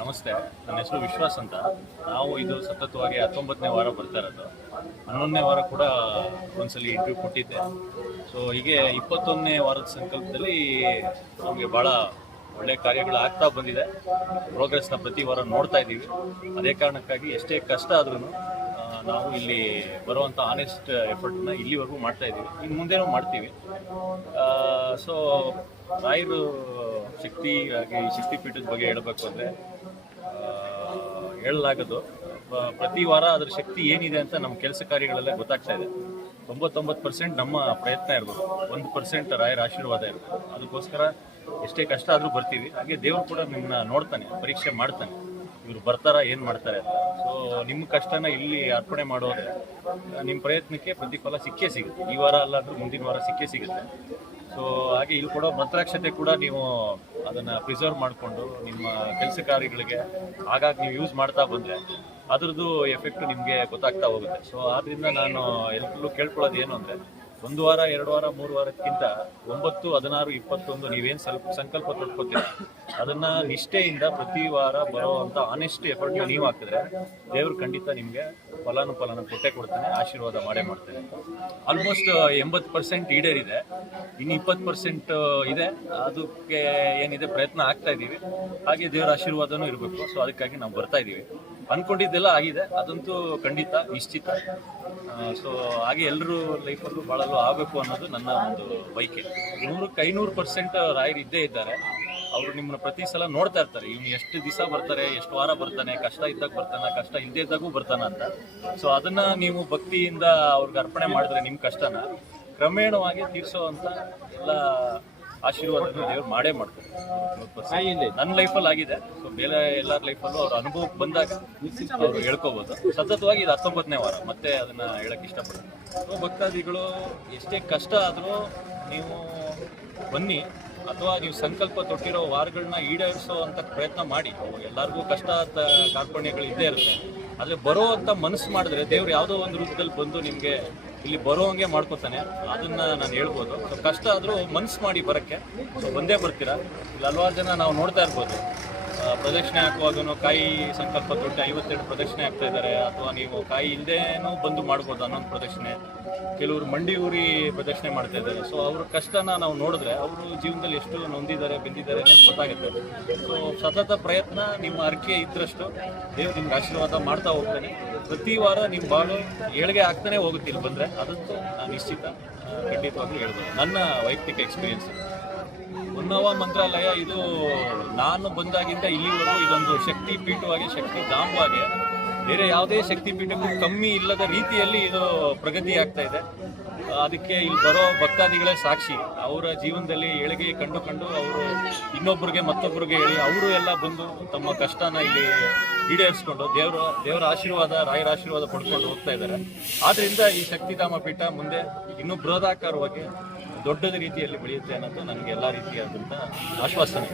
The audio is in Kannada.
ನಮಸ್ತೆ. ನನ್ನ ಹೆಸರು ವಿಶ್ವಾಸ್ ಅಂತ. ನಾವು ಇದು ಸತತವಾಗಿ ಹತ್ತೊಂಬತ್ತನೇ ವಾರ ಬರ್ತಾ ಇರೋದು. ಹನ್ನೊಂದನೇ ವಾರ ಕೂಡ ಒಂದ್ಸಲಿ ಇಂಟರ್ವ್ಯೂ ಕೊಟ್ಟಿದ್ದೆ. ಸೊ ಹೀಗೆ ಇಪ್ಪತ್ತೊಂದನೇ ವಾರದ ಸಂಕಲ್ಪದಲ್ಲಿ ನಮಗೆ ಭಾಳ ಒಳ್ಳೆ ಕಾರ್ಯಗಳು ಆಗ್ತಾ ಬಂದಿದೆ. ಪ್ರೋಗ್ರೆಸ್ನ ಪ್ರತಿ ವಾರ ನೋಡ್ತಾ ಇದ್ದೀವಿ. ಅದೇ ಕಾರಣಕ್ಕಾಗಿ ಎಷ್ಟೇ ಕಷ್ಟ ಆದ್ರೂ ನಾವು ಇಲ್ಲಿ ಬರುವಂಥ ಆನೆಸ್ಟ್ ಎಫರ್ಟ್ನ ಇಲ್ಲಿವರೆಗೂ ಮಾಡ್ತಾ ಇದ್ದೀವಿ. ಇನ್ನು ಮುಂದೆನೂ ಮಾಡ್ತೀವಿ. ಸೊ ರಾಯರು ಶಕ್ತಿ ಹಾಗೆ ಈ ಶಕ್ತಿ ಪೀಠದ ಬಗ್ಗೆ ಹೇಳಬೇಕು ಅಂದರೆ ಹೇಳಲಾಗದು. ಪ್ರತಿ ವಾರ ಅದರ ಶಕ್ತಿ ಏನಿದೆ ಅಂತ ನಮ್ಮ ಕೆಲಸ ಕಾರ್ಯಗಳಲ್ಲೇ ಗೊತ್ತಾಗ್ತಾ ಇದೆ. ತೊಂಬತ್ತೊಂಬತ್ತು ಪರ್ಸೆಂಟ್ ನಮ್ಮ ಪ್ರಯತ್ನ ಇರ್ಬೋದು. ಒಂದು ಪರ್ಸೆಂಟ್ ರಾಯರ ಆಶೀರ್ವಾದ ಇರ್ಬೋದು. ಅದಕ್ಕೋಸ್ಕರ ಎಷ್ಟೇ ಕಷ್ಟ ಆದರೂ ಬರ್ತೀವಿ. ಹಾಗೆ ದೇವರು ಕೂಡ ನಿಮ್ಮನ್ನ ನೋಡ್ತಾನೆ, ಪರೀಕ್ಷೆ ಮಾಡ್ತಾನೆ. ಇವರು ಬರ್ತಾರ, ಏನು ಮಾಡ್ತಾರೆ ಸೊ ನಿಮ್ಮ ಕಷ್ಟನ ಇಲ್ಲಿ ಅರ್ಪಣೆ ಮಾಡೋದ್ರೆ, ನಿಮ್ಮ ಪ್ರಯತ್ನಕ್ಕೆ ಪ್ರತಿಫಲ ಸಿಕ್ಕೇ ಸಿಗುತ್ತೆ. ಈ ವಾರ ಅಲ್ಲಾದರೂ ಮುಂದಿನ ವಾರ ಸಿಕ್ಕೇ ಸಿಗುತ್ತೆ. ಸೊ ಹಾಗೆ ಇಲ್ಲಿ ಕೊಡೋ ಮಂತ್ರಾಕ್ಷತೆ ಕೂಡ ನೀವು ಅದನ್ನು ಪ್ರಿಸರ್ವ್ ಮಾಡಿಕೊಂಡು ನಿಮ್ಮ ಕೆಲಸ ಕಾರ್ಯಗಳಿಗೆ ಆಗಾಗ ನೀವು ಯೂಸ್ ಮಾಡ್ತಾ ಬಂದರೆ ಅದರದ್ದು ಎಫೆಕ್ಟ್ ನಿಮಗೆ ಗೊತ್ತಾಗ್ತಾ ಹೋಗುತ್ತೆ. ಸೊ ಆದ್ದರಿಂದ ನಾನು ಎಲ್ಲರೂ ಕೇಳ್ಕೊಳ್ಳೋದು ಏನು ಅಂದ್ರೆ ಒಂದು ವಾರ, ಎರಡು ವಾರ, ಮೂರು ವಾರಕ್ಕಿಂತ ಒಂಬತ್ತು, ಹದಿನಾರು, ಇಪ್ಪತ್ತೊಂದು ನೀವೇನು ಸ್ವಲ್ಪ ಸಂಕಲ್ಪ ತೊಟ್ಕೋತೀರ? ಅದನ್ನ ನಿಷ್ಠೆಯಿಂದ ಪ್ರತಿ ವಾರ ಬರುವಂತ ಆನೆಸ್ಟ್ ಎಫರ್ಟ್ನ ನೀವು ಹಾಕಿದ್ರೆ ದೇವರು ಖಂಡಿತ ನಿಮಗೆ ಫಲಾನುಫಲನ ಕೊಟ್ಟೆ ಕೊಡ್ತಾನೆ, ಆಶೀರ್ವಾದ ಮಾಡೇ ಮಾಡ್ತಾನೆ. ಆಲ್ಮೋಸ್ಟ್ ಎಂಬತ್ತು ಪರ್ಸೆಂಟ್ ಈಡೇರಿದೆ. ಇನ್ನು ಇಪ್ಪತ್ತು ಪರ್ಸೆಂಟ್ ಇದೆ. ಅದಕ್ಕೆ ಏನಿದೆ ಪ್ರಯತ್ನ ಆಗ್ತಾ ಇದ್ದೀವಿ. ಹಾಗೆ ದೇವರ ಆಶೀರ್ವಾದನೂ ಇರಬೇಕು. ಸೊ ಅದಕ್ಕಾಗಿ ನಾವು ಬರ್ತಾ ಇದ್ದೀವಿ. ಅನ್ಕೊಂಡಿದ್ದೆಲ್ಲ ಆಗಿದೆ. ಅದಂತೂ ಖಂಡಿತ, ನಿಶ್ಚಿತ. ಸೊ ಹಾಗೆ ಎಲ್ಲರೂ ಲೈಫಲ್ಲೂ ಬಾಳಲು ಆಗಬೇಕು ಅನ್ನೋದು ನನ್ನ ಒಂದು ಬೈಕೆ ನೂರಕ್ಕೆ ಐನೂರು ಪರ್ಸೆಂಟ್ ರಾಯರ್ ಇದ್ದೇ ಇದ್ದಾರೆ. ಅವರು ನಿಮ್ಮನ್ನ ಪ್ರತಿ ಸಲ ನೋಡ್ತಾ ಇರ್ತಾರೆ. ಇವ್ನು ಎಷ್ಟು ದಿವಸ ಬರ್ತಾರೆ, ಎಷ್ಟು ವಾರ ಬರ್ತಾನೆ, ಕಷ್ಟ ಇದ್ದಾಗ ಬರ್ತಾನ, ಕಷ್ಟ ಇಲ್ಲದೇ ಇದ್ದಾಗೂ ಬರ್ತಾನ ಅಂತ. ಸೊ ಅದನ್ನ ನೀವು ಭಕ್ತಿಯಿಂದ ಅವ್ರಿಗೆ ಅರ್ಪಣೆ ಮಾಡಿದ್ರೆ ನಿಮ್ಮ ಕಷ್ಟನ, ಕ್ರಮೇಣವಾಗಿ ತೀರ್ಸೋವಂತ ಎಲ್ಲ ಆಶೀರ್ವಾದ ದೇವ್ರು ಮಾಡೇ ಮಾಡ್ತಾರೆ. ನನ್ನ ಲೈಫಲ್ಲಿ ಆಗಿದೆ. ಸೊ ಬೇರೆ ಎಲ್ಲರ ಲೈಫಲ್ಲೂ ಅವ್ರ ಅನುಭವಕ್ಕೆ ಬಂದಾಗ ಅವರು ಹೇಳ್ಕೋಬೋದು. ಸತತವಾಗಿ ಇದು ಹತ್ತೊಂಬತ್ತನೇ ವಾರ. ಮತ್ತೆ ಅದನ್ನ ಹೇಳಕ್ಕೆ ಇಷ್ಟಪಡ್ತೀನಿ ಸೊ ಭಕ್ತಾದಿಗಳು ಎಷ್ಟೇ ಕಷ್ಟ ಆದರೂ ನೀವು ಬನ್ನಿ. ಅಥವಾ ನೀವು ಸಂಕಲ್ಪ ತೊಟ್ಟಿರೋ ವಾರಗಳನ್ನ ಈಡೇರಿಸೋ ಅಂತ ಪ್ರಯತ್ನ ಮಾಡಿ. ಎಲ್ಲರಿಗೂ ಕಷ್ಟ ಕಾರ್ಪಣ್ಯಗಳು ಇದ್ದೇ ಇರುತ್ತೆ. ಆದರೆ ಬರೋ ಅಂತ ಮನಸ್ಸು ಮಾಡಿದ್ರೆ ದೇವ್ರು ಯಾವುದೋ ಒಂದು ರೂಪದಲ್ಲಿ ಬಂದು ನಿಮಗೆ ಇಲ್ಲಿ ಬರೋವಂಗೆ ಮಾಡ್ಕೋತಾನೆ. ಅದನ್ನ ನಾನು ಹೇಳ್ಬೋದು. ಕಷ್ಟ ಆದರೂ ಮನ್ಸು ಮಾಡಿ ಬರೋಕ್ಕೆ. ಬಂದೇ ಬರ್ತೀರಾ? ಇಲ್ಲಿ, ಹಲವಾರು ಜನ ನಾವು ನೋಡ್ತಾ ಇರ್ಬೋದು. ಪ್ರದಕ್ಷಿಣೆ ಹಾಕುವಾಗನು ಕಾಯಿ ಸಂಕಲ್ಪ ತೊಟ್ಟು ಐವತ್ತೆರಡು ಪ್ರದಕ್ಷಿಣೆ ಆಗ್ತಾ ಇದ್ದಾರೆ. ಅಥವಾ ನೀವು ಕಾಯಿ ಇಲ್ಲದೇನೂ ಬಂದು ಮಾಡ್ಬೋದು ಅನ್ನೊಂದು ಪ್ರದಕ್ಷಿಣೆ. ಕೆಲವರು ಮಂಡಿ ಊರಿ ಪ್ರದಕ್ಷಿಣೆ ಮಾಡ್ತಾ ಇದ್ದಾರೆ. ಸೊ ಅವ್ರ ಕಷ್ಟನ ನಾವು ನೋಡಿದ್ರೆ ಅವರು ಜೀವನದಲ್ಲಿ ಎಷ್ಟು ನೊಂದಿದ್ದಾರೆ, ಬೆಂದಿದ್ದಾರೆ ಗೊತ್ತಾಗುತ್ತೆ. ಸೊ ಸತತ ಪ್ರಯತ್ನ ನಿಮ್ಮ ಅರ್ಕೆ ಇದ್ದರಷ್ಟು ದೇವ್ರು ನಿಮ್ಗೆ ಆಶೀರ್ವಾದ ಮಾಡ್ತಾ ಹೋಗ್ತಾನೆ. ಪ್ರತಿ ವಾರ ನಿಮ್ಮ ಬಾಳು ಏಳಿಗೆ ಆಗ್ತಾನೆ ಹೋಗುತ್ತೆ ಬಂದರೆ. ಅದಂತೂ ನಾನು ನಿಶ್ಚಿತ ಖಂಡಿತವಾಗಿ ಹೇಳ್ಬೋದು. ನನ್ನ ವೈಯಕ್ತಿಕ ಎಕ್ಸ್ಪೀರಿಯನ್ಸ್ ಉನ್ನವ ಮಂತ್ರಾಲಯ, ಇದು ನಾನು ಬಂದಾಗಿಂದ ಇಲ್ಲಿವರೆಗೂ ಇದೊಂದು ಶಕ್ತಿ ಪೀಠವಾಗಿ ಶಕ್ತಿ ಧಾಮವಾಗಿ ಬೇರೆ ಯಾವುದೇ ಶಕ್ತಿ ಪೀಠಕ್ಕೂ ಕಮ್ಮಿ ಇಲ್ಲದ ರೀತಿಯಲ್ಲಿ ಇದು ಪ್ರಗತಿ ಆಗ್ತಾ ಇದೆ. ಅದಕ್ಕೆ ಇಲ್ಲಿ ಬರೋ ಭಕ್ತಾದಿಗಳೇ ಸಾಕ್ಷಿ. ಅವರ ಜೀವನದಲ್ಲಿ ಏಳಿಗೆ ಕಂಡು ಕಂಡು ಅವರು ಇನ್ನೊಬ್ಬರಿಗೆ ಮತ್ತೊಬ್ಬರಿಗೆ ಹೇಳಿ, ಅವರು ಎಲ್ಲ ಬಂದು ತಮ್ಮ ಕಷ್ಟನ ಇಲ್ಲಿ ಈಡೇರಿಸ್ಕೊಂಡು, ದೇವರ ದೇವರ ಆಶೀರ್ವಾದ, ರಾಯರ ಆಶೀರ್ವಾದ ಪಡ್ಕೊಂಡು ಹೋಗ್ತಾ ಇದ್ದಾರೆ. ಆದ್ರಿಂದ ಈ ಶಕ್ತಿಧಾಮ ಪೀಠ ಮುಂದೆ ಇನ್ನೂ ಬೃಹದಾಕಾರವಾಗಿ ದೊಡ್ಡದ ರೀತಿಯಲ್ಲಿ ಬೆಳೆಯುತ್ತೆ ಅನ್ನೋದು ನನಗೆ ಎಲ್ಲ ರೀತಿಯಾದಂಥ ಆಶ್ವಾಸನೆ.